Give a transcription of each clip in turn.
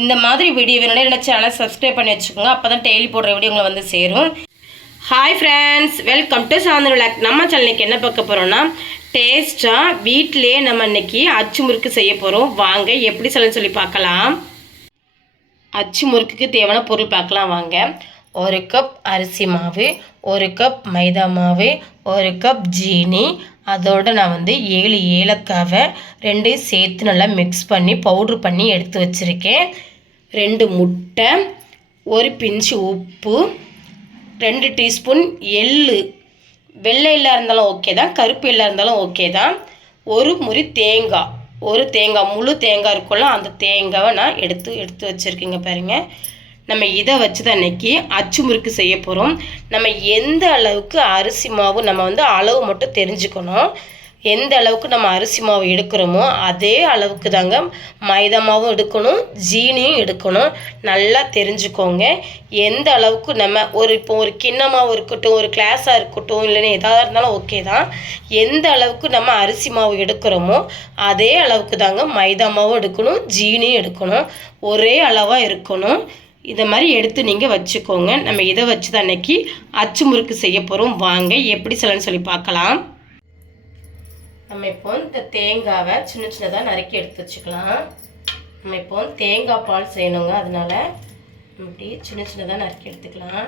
இந்த மாதிரி வீடியோ வேணும்னா என்ன சேனல் சப்ஸ்கிரைப் பண்ணி வச்சுக்கோங்க. அப்போ தான் டெய்லி போடுற வீடியோ உங்களை வந்து சேரும். Hi friends welcome to Santhan vlog நம்ம சேனலுக்கு என்ன பார்க்க போகிறோம்னா டேஸ்ட்டாக வீட்டிலே நம்ம இன்னைக்கு அச்சு முறுக்கு செய்ய போகிறோம் வாங்க எப்படி சொல்லு சொல்லி பார்க்கலாம். அச்சு முறுக்குக்கு தேவையான பொருள் பார்க்கலாம் வாங்க. ஒரு கப் அரிசி மாவு ஒரு கப் மைதா மாவு ஒரு கப் ஜீனி அதோட நான் வந்து ஏழு ஏலக்காவை ரெண்டையும் சேர்த்து நல்லா மிக்ஸ் பண்ணி பவுட்ரு பண்ணி எடுத்து வச்சுருக்கேன். ரெண்டு முட்டை ஒரு பிஞ்சு உப்பு ரெண்டு டீஸ்பூன் எள்ளு. வெள்ளை எள்ளா இருந்தாலும் ஓகே தான் கருப்பு இல்லை இருந்தாலும் ஓகே தான். ஒரு முறி தேங்காய். ஒரு தேங்காய் முழு தேங்காய் இருக்கும்ல அந்த தேங்காவை நான் எடுத்து எடுத்து வச்சுருக்கேங்க பாருங்கள் நம்ம இதை வச்சு தான் இன்னைக்கு அச்சு முறுக்கு செய்ய போகிறோம் நம்ம எந்த அளவுக்கு அரிசி மாவு நம்ம வந்து அளவு மட்டும் தெரிஞ்சுக்கணும். எந்த அளவுக்கு நம்ம அரிசி மாவு எடுக்கிறோமோ அதே அளவுக்கு தாங்க மைதா மாவும் எடுக்கணும் ஜீனியும் எடுக்கணும். நல்லா தெரிஞ்சுக்கோங்க. எந்த அளவுக்கு நம்ம ஒரு இப்போ ஒரு கிண்ணமாவும் இருக்கட்டும் ஒரு கிளாஸாக இருக்கட்டும் இல்லைன்னா எதாக இருந்தாலும் ஓகே தான். எந்த அளவுக்கு நம்ம அரிசி மாவு எடுக்கிறோமோ அதே அளவுக்கு தாங்க மைதா மாவும் எடுக்கணும் ஜீனியும் எடுக்கணும். ஒரே அளவாக இருக்கணும். இதை மாதிரி எடுத்து நீங்கள் வச்சுக்கோங்க. நம்ம இதை வச்சு தான் அன்னைக்கு அச்சு முறுக்கு செய்ய போகிறோம் வாங்க எப்படி சொல்லணும்னு சொல்லி பார்க்கலாம். நம்ம இப்போ இந்த தேங்காவை சின்ன சின்னதாக நறுக்கி எடுத்து வச்சுக்கலாம். நம்ம இப்போ தேங்காய் பால் செய்யணுங்க. அதனால் இப்படி சின்ன சின்னதாக நறுக்கி எடுத்துக்கலாம்.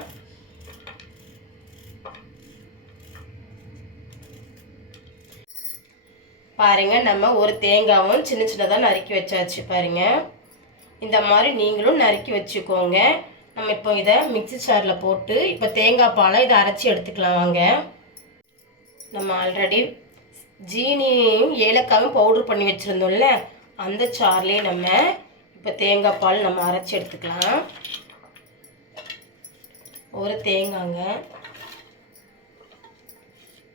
பாருங்கள் நம்ம ஒரு தேங்காவும் சின்ன சின்னதாக நறுக்கி வச்சாச்சு பாருங்கள் இந்த மாதிரி நீங்களும் நறுக்கி வச்சுக்கோங்க. நம்ம இப்போ இதை மிக்ஸி சாரில் போட்டு இப்போ தேங்காய் பாலை இதை அரைச்சி எடுத்துக்கலாம் வாங்க. நம்ம ஆல்ரெடி ஜீனியும் ஏலக்காயும் பவுடர் பண்ணி வச்சுருந்தோம்ல அந்த சார்லேயே நம்ம இப்போ தேங்காய் பால் நம்ம அரைச்சி எடுத்துக்கலாம். ஒரு தேங்காங்க.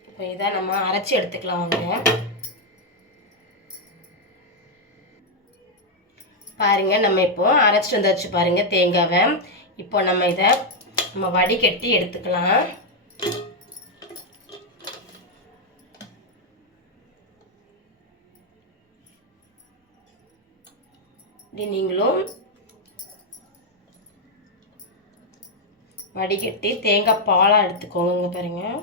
இப்போ இதை நம்ம அரைச்சி எடுத்துக்கலாம் வாங்க. பாருங்கள் நம்ம இப்போ அரைச்சிட்டு வந்தாச்சு பாருங்கள் தேங்காவை. இப்போ நம்ம இதை நம்ம வடிகட்டி எடுத்துக்கலாம். இப்படி நீங்களும் வடிகட்டி தேங்காய் பாலாக எடுத்துக்கோங்க பாருங்கள்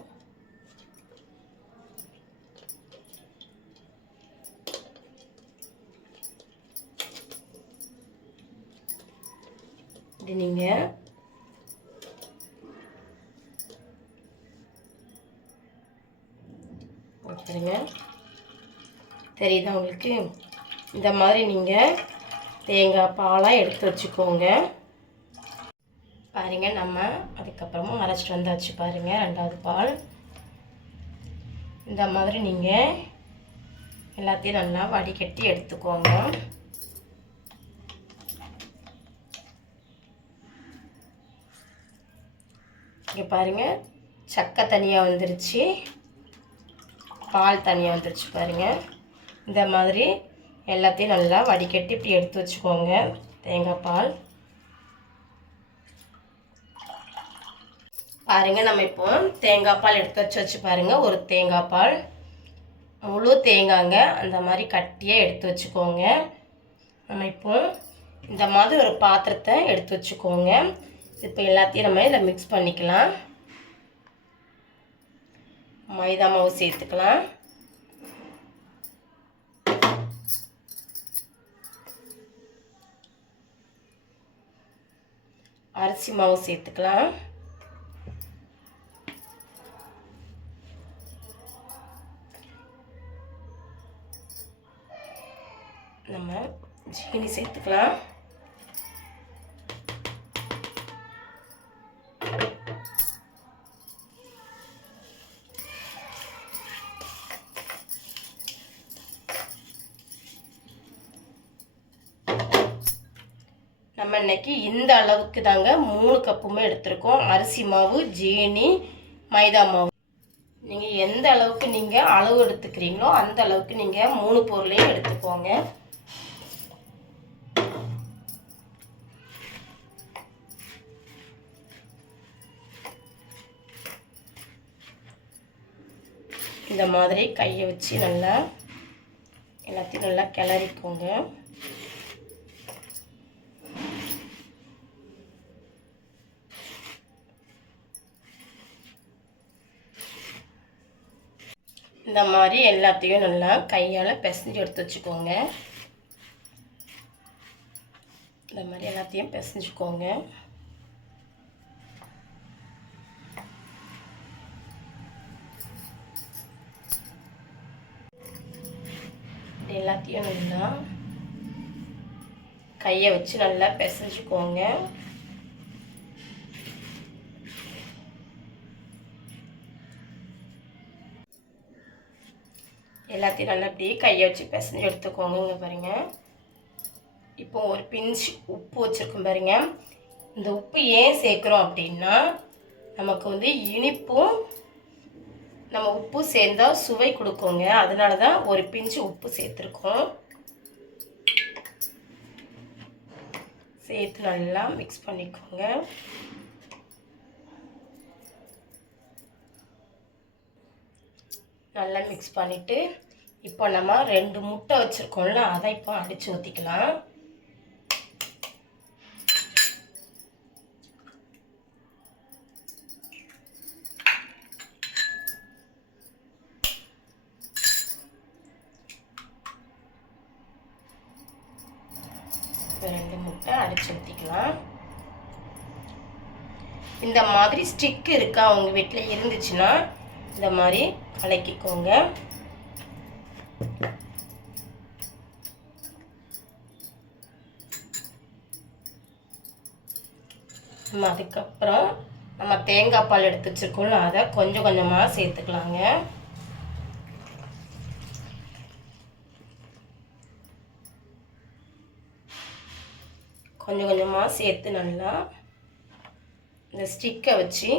இப்படி நீங்கள் பாருங்க தெரியுதா உங்களுக்கு? இந்த மாதிரி நீங்கள் தேங்காய் பாலாக எடுத்து வச்சுக்கோங்க. பாருங்க நம்ம அதுக்கப்புறமா அரைச்சிட்டு வந்தாச்சு பாருங்க ரெண்டாவது பால். இந்த மாதிரி நீங்கள் எல்லாத்தையும் நல்லா வடிகட்டி எடுத்துக்கோங்க. இங்கே பாருங்கள் சக்கை தனியாக வந்துருச்சு. பால் தனியாக வந்துருச்சு பாருங்க. இந்த மாதிரி எல்லாத்தையும் நல்லா வடிகட்டி இப்படி எடுத்து வச்சுக்கோங்க. தேங்காய் பால். பாருங்கள் நம்ம இப்போ தேங்காய் பால் எடுத்து வச்சு வச்சு பாருங்க. ஒரு தேங்காய் பால். முழு தேங்காங்க அந்த மாதிரி கட்டியாக எடுத்து வச்சுக்கோங்க. நம்ம இப்போ இந்த மாதிரி ஒரு பாத்திரத்தை எடுத்து வச்சுக்கோங்க. இப்போ எல்லாத்தையும் நம்ம இதில் மிக்ஸ் பண்ணிக்கலாம். மைதா மாவு சேர்த்துக்கலாம். அரிசி மாவு சேர்த்துக்கலாம். நம்ம ஜீனி சேர்த்துக்கலாம். அளவுக்கு தாங்க மூணு கப்புமே எடுத்திருக்கோம். அரிசி மாவு ஜீனி மைதா மாவு. நீங்கள் எந்த அளவுக்கு நீங்கள் அளவு எடுத்துக்கிறீங்களோ அந்த அளவுக்கு நீங்கள் மூணு பொருளையும் எடுத்துக்கோங்க. இந்த மாதிரி கையை வச்சு நல்லா எல்லாத்தையும் நல்லா கிளறிக்கோங்க. இந்த மாதிரி எல்லாத்தையும் நல்லா கையால் பிசைஞ்சு எடுத்து வச்சுக்கோங்க. இந்த மாதிரி எல்லாத்தையும் பிசைஞ்சுக்கோங்க. எல்லாத்தையும் நல்லா கையை வச்சு நல்லா பிசைஞ்சுக்கோங்க. எல்லாத்தையும் நல்லா அப்படியே கையை வச்சு பிசைஞ்சு எடுத்துக்கோங்க இங்கே பாருங்க. இப்போ ஒரு பிஞ்ச் உப்பு வச்சுருக்கோம் பாருங்க. இந்த உப்பு ஏன் சேர்க்குறோம் அப்படின்னா நமக்கு வந்து இனிப்பும் நம்ம உப்பு சேர்ந்தா சுவை கொடுக்குங்க. அதனால தான் ஒரு பிஞ்சு உப்பு சேர்த்துருக்கோம். சேர்த்து நல்லா மிக்ஸ் பண்ணிக்கோங்க. நல்லா மிக்ஸ் பண்ணிவிட்டு இப்போ நம்ம ரெண்டு முட்டை வச்சுருக்கோம்ல அதை இப்போ அடித்து ஊற்றிக்கலாம் ரெண்டு முட்டை அடிச்சு ஊற்றிக்கலாம் இந்த மாதிரி ஸ்டிக் இருக்கா உங்கள் வீட்டில் இருந்துச்சுன்னா இந்த மாதிரி கலக்கிக்கோங்க. நம்ம அதுக்கப்புறம் நம்ம தேங்காய் பால் எடுத்து வச்சுருக்கோம்ல அதை கொஞ்சம் கொஞ்சமாக சேர்த்துக்கலாங்க. கொஞ்சம் கொஞ்சமாக சேர்த்து நல்லா இந்த ஸ்டிக்கை வச்சு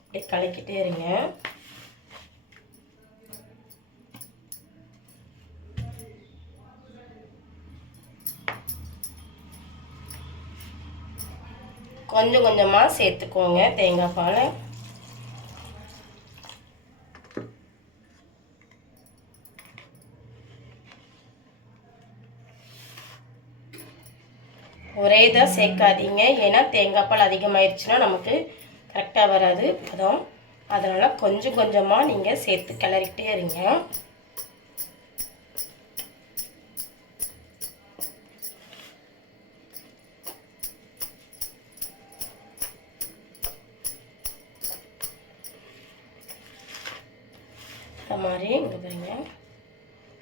அப்படியே கலக்கிட்டே இருங்க. கொஞ்சம் கொஞ்சமாக சேர்த்துக்கோங்க தேங்காய் பாலை. ஒரே இதாக சேர்க்காதீங்க. ஏன்னா தேங்காய் பால் அதிகமாயிருச்சுன்னா நமக்கு கரெக்டாக வராது. பதம் அதனால் கொஞ்சம் கொஞ்சமாக நீங்கள் சேர்த்து கிளறிக்கிட்டே இருங்க. இந்த மாதிரி இங்கே பாருங்க.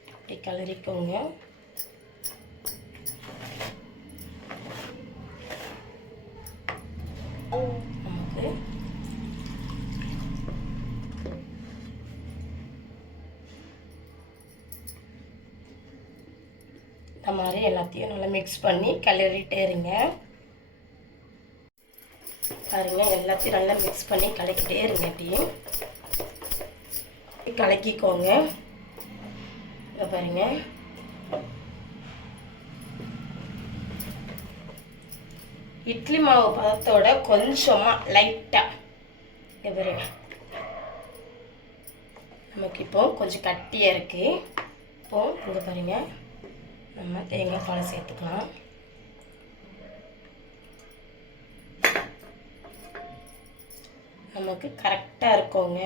இப்படி கலரிக்கோங்க. நமக்கு இந்த மாதிரி எல்லாத்தையும் நல்லா மிக்ஸ் பண்ணி கிளறிட்டே இருங்க. பாருங்கள் எல்லாத்தையும் நல்லா மிக்ஸ் பண்ணி கலக்கிட்டே இருங்க அப்படியே கலக்கிக்கோங்க. பாருங்க. இட்லி மாவு பதத்தோட கொஞ்சமாக லைட்டாக இங்கே பாருங்க. நமக்கு இப்போ கொஞ்சம் கட்டியாக இருக்குது இப்போ இங்கே பாருங்க. நம்ம தேங்காய் பழம் சேர்த்துக்கலாம். நமக்கு கரெக்டாக இருக்கோங்க.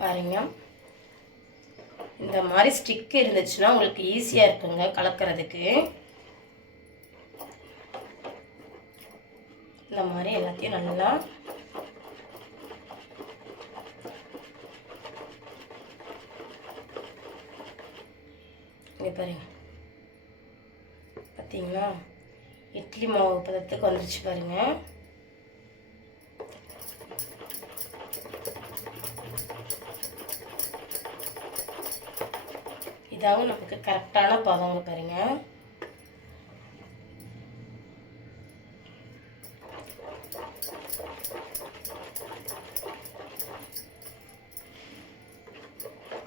பாருங்கள் இந்த மாதிரி ஸ்டிக் இருந்துச்சுன்னா உங்களுக்கு ஈஸியாக இருக்குங்க கலக்கிறதுக்கு. இந்த மாதிரி எல்லாத்தையும் நல்லா இங்கே பாருங்க. பார்த்தீங்களா இட்லி மாவு பதத்துக்கு வந்துருச்சு பாருங்கள் பதங்க பாருங்க.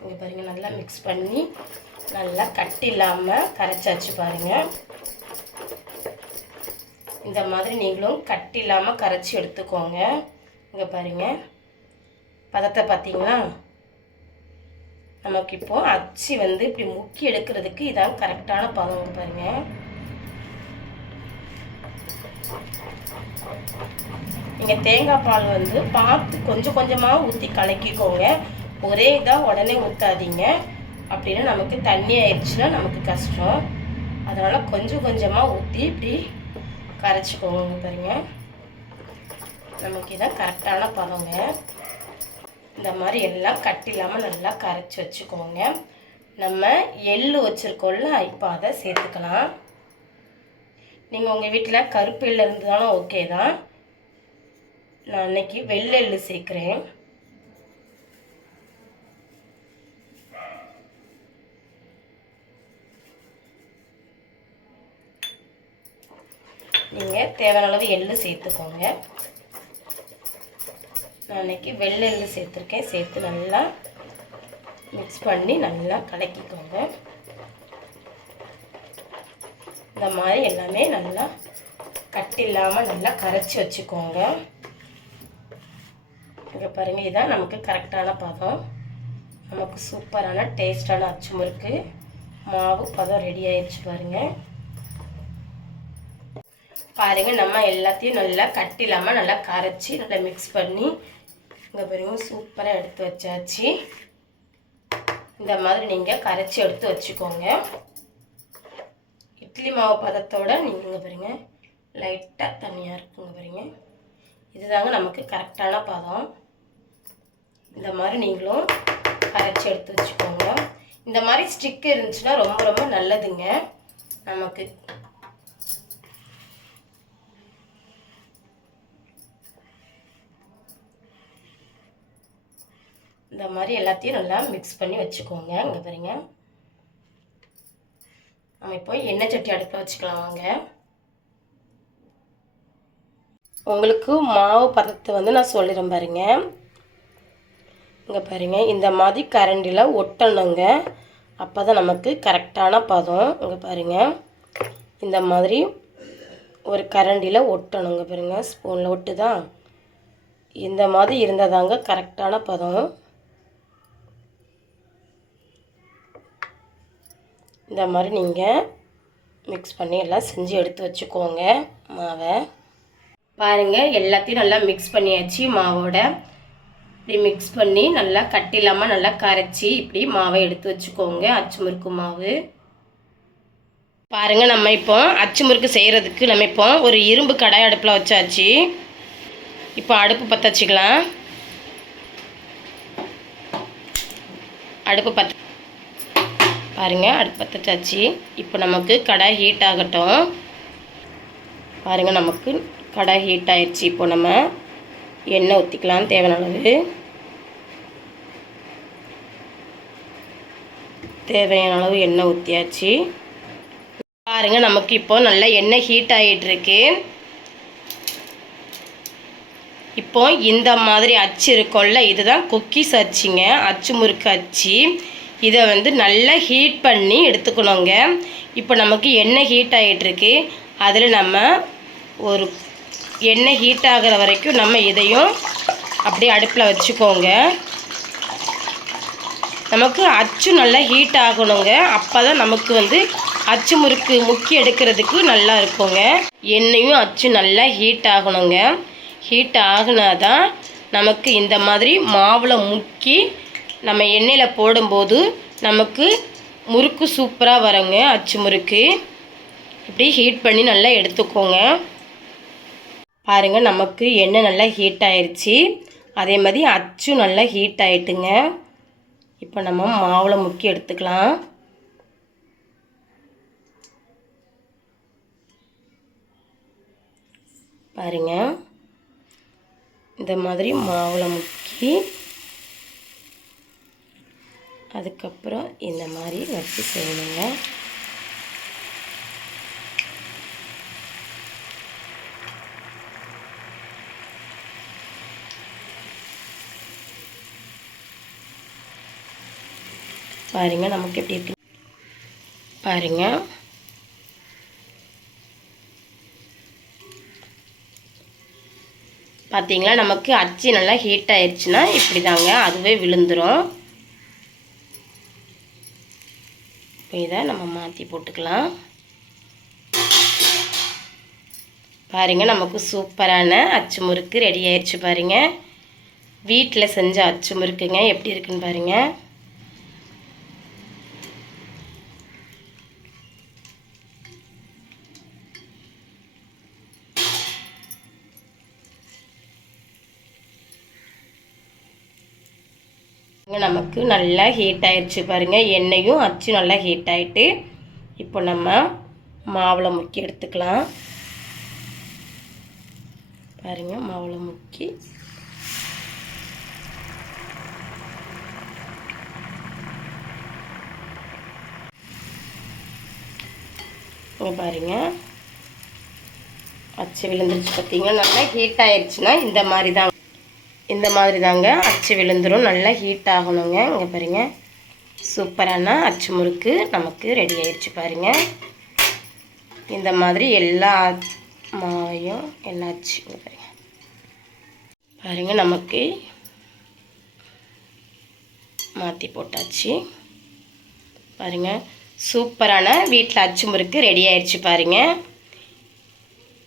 இங்கே பாருங்க நல்லா மிக்ஸ் பண்ணி நல்லா கட்டி இல்லாமல் கரைச்சாச்சு பாருங்க. இந்த மாதிரி நீங்களும் கட்டி இல்லாமல் கரைச்சி எடுத்துக்கோங்க. இங்கே பாருங்க. பதத்தை பார்த்தீங்களா? நமக்கு இப்போ அச்சு வந்து இப்படி முக்கி எடுக்கிறதுக்கு இதான் கரெக்டான பதம் பாருங்க. நீங்கள் தேங்காய் பால் வந்து பார்த்து கொஞ்சம் கொஞ்சமாக ஊற்றி கலக்கிக்கோங்க. ஒரே இதாக உடனே ஊற்றாதீங்க அப்படின்னா நமக்கு தண்ணி ஆயிடுச்சுன்னா நமக்கு கஷ்டம். அதனால் கொஞ்சம் கொஞ்சமாக ஊற்றி இப்படி கரைச்சிக்கோங்க பாருங்க. நமக்கு இதான் கரெக்டான பதங்க. இந்த மாதிரி எல்லாம் கட்டி இல்லாமல் நல்லா கரைச்சி வச்சுக்கோங்க. நம்ம எள்ளு வச்சுருக்கோம்ல இப்போ அதை சேர்த்துக்கலாம். நீங்கள் உங்கள் வீட்டில் கருப்பு எள்ளு இருந்தாலும் ஓகே தான். நான் இன்னைக்கு வெள்ளை எள்ளு சேர்க்குறேன். நீங்கள் தேவையான அளவு எள்ளு சேர்த்துக்கோங்க. நான் இன்றைக்கி வெள்ளை எள்ளு சேர்த்துருக்கேன். சேர்த்து நல்லா மிக்ஸ் பண்ணி நல்லா கலக்கிக்கோங்க. இந்த மாதிரி எல்லாமே நல்லா கட்டி இல்லாமல் நல்லா கரைச்சி வச்சுக்கோங்க. இங்கே பாருங்கள் இதுதான் நமக்கு கரெக்டான பதம். நமக்கு சூப்பரான டேஸ்டான அச்சுமுறுக்கு. மாவு பதம் ரெடி ஆயிடுச்சு பாருங்கள் பாருங்கள் நம்ம எல்லாத்தையும் நல்லா கட்டி இல்லாமல் நல்லா கரைச்சி நல்லா மிக்ஸ் பண்ணி இங்கே பாருங்க சூப்பராக எடுத்து வச்சாச்சு. இந்த மாதிரி நீங்கள் கரைச்சி எடுத்து வச்சுக்கோங்க. இட்லி மாவு பதத்தோட நீங்கள் பாருங்க லைட்டாக தனியாக இருக்குங்க பாருங்க. இதுதாங்க நமக்கு கரெக்டான பதம். இந்த மாதிரி நீங்களும் கரைச்சி எடுத்து வச்சுக்கோங்க. இந்த மாதிரி ஸ்டிக் இருந்துச்சுன்னா ரொம்ப ரொம்ப நல்லதுங்க. நமக்கு இந்த மாதிரி எல்லாத்தையும் நல்லா மிக்ஸ் பண்ணி வச்சுக்கோங்க. இங்கே பாருங்க. நம்ம இப்போ எண்ணெய் சட்டி அடுப்பில் வச்சுக்கலாம் வாங்க. உங்களுக்கு மாவு பதத்தை வந்து நான் சொல்லிடுறேன் பாருங்க. இங்கே பாருங்க. இந்த மாதிரி கரண்டியில் ஒட்டணுங்க. அப்போ தான் நமக்கு கரெக்டான பதம். இங்கே பாருங்க. இந்த மாதிரி ஒரு கரண்டியில் ஒட்டணுங்க பாருங்க. ஸ்பூனில் ஒட்டுதா? இந்த மாதிரி இருந்தால் தாங்க கரெக்டான பதம். இந்த மாதிரி நீங்கள் மிக்ஸ் பண்ணி எல்லாம் செஞ்சு எடுத்து வச்சுக்கோங்க மாவை. பாருங்கள் எல்லாத்தையும் நல்லா மிக்ஸ் பண்ணியாச்சு மாவோட. இப்படி மிக்ஸ் பண்ணி நல்லா கட்டி இல்லாமல் நல்லா கரைச்சி இப்படி மாவை எடுத்து வச்சுக்கோங்க அச்சு முறுக்கு மாவு. பாருங்கள் நம்ம இப்போ அச்சு முறுக்கு செய்கிறதுக்கு நம்ம இப்போ ஒரு இரும்பு கடாய் அடுப்பில் வச்சாச்சு. இப்போ அடுப்பு பற்ற வச்சுக்கலாம். அடுப்பு பற்ற பாருங்கள் அடுப்பு பற்ற இப்போ நமக்கு கடை ஹீட் ஆகட்டும். பாருங்கள் நமக்கு கடை ஹீட் ஆயிடுச்சு இப்போ நம்ம எண்ணெய் ஊற்றிக்கலாம் தேவையான அளவு. தேவையான அளவு எண்ணெய் ஊற்றியாச்சு பாருங்கள் நமக்கு இப்போ நல்லா எண்ணெய் ஹீட் ஆகிட்டுருக்கு இப்போ இந்த மாதிரி அச்சு இருக்கும்ல இதுதான் குக்கீஸ் அச்சுங்க. அச்சு முறுக்கு அச்சு. இதை வந்து நல்லா ஹீட் பண்ணி எடுத்துக்கணுங்க. இப்போ நமக்கு எண்ணெய் ஹீட் ஆகிட்டுருக்கு அதில் நம்ம ஒரு எண்ணெய் ஹீட் ஆகிற வரைக்கும் நம்ம இதையும் அப்படியே அடுப்பில் வச்சுக்கோங்க. நமக்கு அச்சு நல்லா ஹீட் ஆகணுங்க. அப்போ தான் நமக்கு வந்து அச்சு முறுக்கு முக்கி எடுக்கிறதுக்கு நல்லா இருக்குங்க. எண்ணெயும் அச்சு நல்லா ஹீட் ஆகணுங்க. ஹீட் ஆகுனா தான் நமக்கு இந்த மாதிரி மாவில் முக்கி நம்ம எண்ணெயில் போடும்போது நமக்கு முறுக்கு சூப்பராக வருங்க அச்சு முறுக்கு. இப்படி ஹீட் பண்ணி நல்லா எடுத்துக்கோங்க. பாருங்கள் நமக்கு எண்ணெய் நல்லா ஹீட் ஆயிடுச்சு அதே மாதிரி அச்சும் நல்லா ஹீட் ஆயிட்டுங்க. இப்போ நம்ம மாவில் முக்கி எடுத்துக்கலாம். பாருங்கள் இந்த மாதிரி மாவில் முக்கி அதுக்கப்புறம் இந்த மாதிரி வச்சு செய்யணுங்க. பாருங்க நமக்கு எப்படி இருக்கு. பாருங்க. பார்த்தீங்களா நமக்கு அச்சு நல்லா ஹீட் ஆயிடுச்சுன்னா இப்படி தாங்க அதுவே விழுந்துடும் இப்போ இதை நம்ம மாற்றி போட்டுக்கலாம். பாருங்கள் நமக்கு சூப்பரான அச்சு முறுக்கு ரெடி ஆயிடுச்சு பாருங்கள் வீட்டில் செஞ்ச அச்சு முறுக்குங்க எப்படி இருக்குன்னு பாருங்கள் இங்க நல்லா ஹீட் ஆயிடுச்சு பாருங்கள் எண்ணெயும் அச்சு நல்லா ஹீட் ஆகிட்டு இப்போ நம்ம மாவில் முக்கி எடுத்துக்கலாம். பாருங்கள் மாவில் முக்கி. இங்கே பாருங்க. அச்சு விழுந்துருச்சு பார்த்தீங்கன்னா நல்லா ஹீட் ஆயிடுச்சுன்னா இந்த மாதிரி தான் இந்த மாதிரி தாங்க அச்சு விழுந்துரும். நல்லா ஹீட் ஆகணுங்க. இங்கே பாருங்க. சூப்பரான அச்சு முறுக்கு நமக்கு ரெடி ஆயிடுச்சு பாருங்க. இந்த மாதிரி எல்லா மாவையும் எல்லா அச்சு பாருங்கள் பாருங்க. பாருங்க நமக்கு மாற்றி போட்டாச்சு. பாருங்க. சூப்பரான வீட்டில் அச்சு முறுக்கு ரெடி ஆயிடுச்சு பாருங்கள்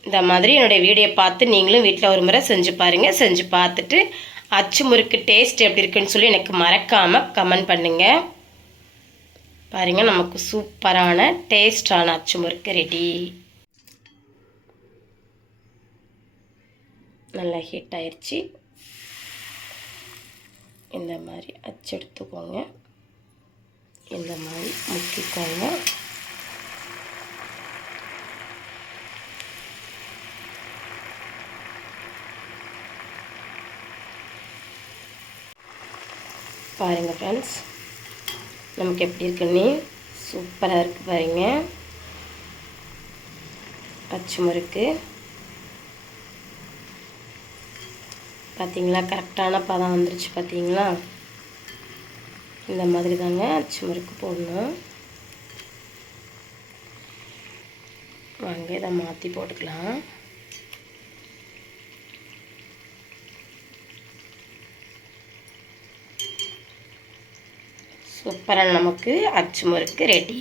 இந்த மாதிரி என்னுடைய வீடியோ பார்த்து நீங்களும் வீட்டில் ஒரு முறை செஞ்சு பாருங்கள் செஞ்சு பார்த்துட்டு அச்சு முறுக்கு டேஸ்ட் எப்படி இருக்குன்னு சொல்லி எனக்கு மறக்காமல் கமெண்ட் பண்ணுங்கள் பாருங்கள் நமக்கு சூப்பரான டேஸ்டான அச்சு முறுக்கு ரெடி நல்லா ஹீட் ஆயிடுச்சு இந்த மாதிரி அச்சு எடுத்துக்கோங்க. இந்த மாதிரி முக்கிக்கோங்க. பாருங்கள் ஃப்ரெண்ட்ஸ் நமக்கு எப்படி இருக்குன்னு சூப்பராக இருக்குது பாருங்க. அச்சு முறுக்கு. பார்த்தீங்களா கரெக்டான பதம் வந்துருச்சு பார்த்தீங்களா இந்த மாதிரி தாங்க அச்சு முறுக்கு போடணும். வாங்க இதை மாற்றி போட்டுக்கலாம். சூப்பராக நமக்கு அச்சு முறுக்கு ரெடி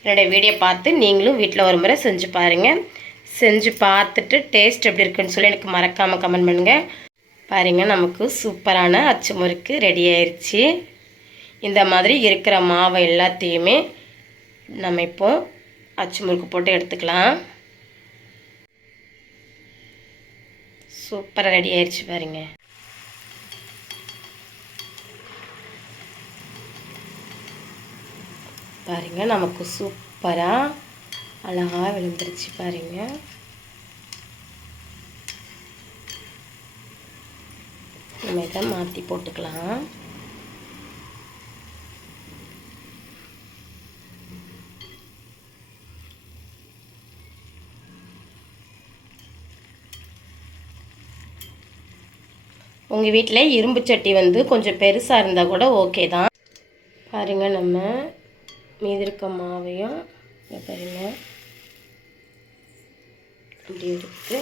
என்னுடைய வீடியோ பார்த்து நீங்களும் வீட்டில் ஒரு முறை செஞ்சு பாருங்கள் செஞ்சு பார்த்துட்டு டேஸ்ட் எப்படி இருக்குன்னு சொல்லி எனக்கு மறக்காமல் கமெண்ட் பண்ணுங்கள் பாருங்கள் நமக்கு சூப்பரான அச்சு முறுக்கு ரெடி ஆயிடுச்சு இந்த மாதிரி இருக்கிற மாவை எல்லாத்தையுமே நம்ம இப்போ அச்சு முறுக்கு போட்டு எடுத்துக்கலாம். சூப்பராக ரெடி ஆயிடுச்சு பாருங்கள் பாருங்க நமக்கு சூப்பராக அழகாக விழுந்துருச்சு பாருங்க. நம்ம இதை மாற்றி போட்டுக்கலாம். உங்கள் வீட்டில் இரும்பு சட்டி வந்து கொஞ்சம் பெருசாக இருந்தால் கூட ஓகே தான். பாருங்கள் நம்ம மீதி இருக்க மாவையும் இங்க பாருங்க. இப்படி எடுத்து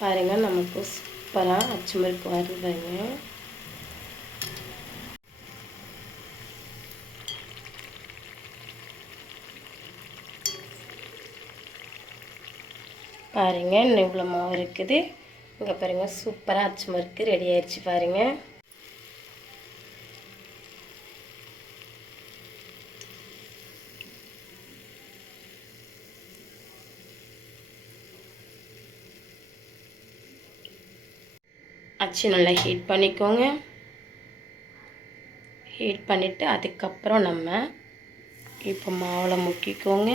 பாருங்க நமக்கு சூப்பராக அச்சு முறுக்கு வருது பாருங்க. பாருங்க இன்னும் இவ்வளோ மாவு இருக்குது. இங்கே பாருங்க சூப்பராக அச்சு ரெடி ஆயிடுச்சு பாருங்க. அச்சு நல்லா ஹீட் பண்ணிக்கோங்க. ஹீட் பண்ணிவிட்டு அதுக்கப்புறம் நம்ம இப்போ மாவில் முக்கிக்கோங்க.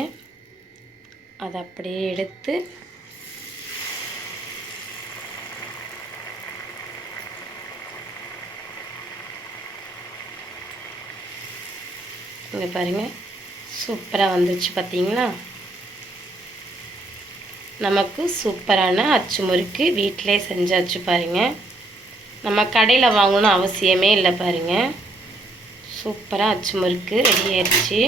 அதை அப்படியே எடுத்து இங்கே பாருங்கள் சூப்பராக வந்துருச்சு பார்த்தீங்களா நமக்கு சூப்பரான அச்சு முறுக்கு வீட்டிலே செஞ்சாச்சு பாருங்கள் நம்ம கடையில் வாங்கணும் அவசியமே இல்லை பாருங்கள் சூப்பராக அச்சு முறுக்கு ரெடி ஆயிடுச்சு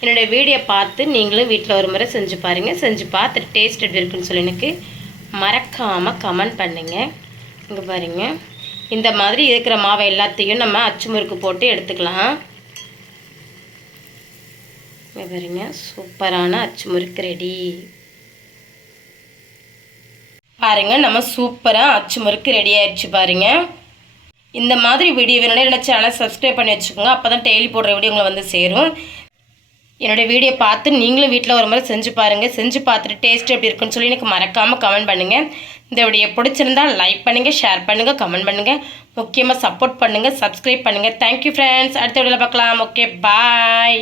என்னுடைய வீடியோ பார்த்து நீங்களும் வீட்டில் ஒரு முறை செஞ்சு பாருங்கள் செஞ்சு பார்த்துட்டு டேஸ்ட் எப்படி இருக்குன்னு சொல்லி எனக்கு மறக்காமல் கமெண்ட் பண்ணுங்கள் இங்கே பாருங்கள் இந்த மாதிரி இருக்கிற மாவை எல்லாத்தையும் நம்ம அச்சு முறுக்கு போட்டு எடுத்துக்கலாம். இங்க பாருங்க. சூப்பரான அச்சு முறுக்கு ரெடி பாருங்க நம்ம சூப்பராக அச்சு முறுக்கு ரெடி ஆயிடுச்சு பாருங்க. இந்த மாதிரி வீடியோ வேணும்னா என்னோட சேனலை சப்ஸ்கிரைப் பண்ணி வச்சுக்கோங்க. அப்போ தான் டெய்லி போடுற வீடியோ உங்களை வந்து சேரும். என்னோடய வீடியோ பார்த்து நீங்களும் வீட்டில் ஒரு முறை செஞ்சு பாருங்கள் செஞ்சு பார்த்துட்டு டேஸ்ட் எப்படி இருக்குன்னு சொல்லி எனக்கு மறக்காமல் கமெண்ட் பண்ணுங்கள் இந்த வீடியோ பிடிச்சிருந்தா லைக் பண்ணுங்கள் ஷேர் பண்ணுங்கள் கமெண்ட் பண்ணுங்கள் முக்கியமாக சப்போர்ட் பண்ணுங்கள் சப்ஸ்கிரைப் பண்ணுங்கள் தேங்க்யூ ஃப்ரெண்ட்ஸ் அடுத்த வீடியோவில் பார்க்கலாம். Okay bye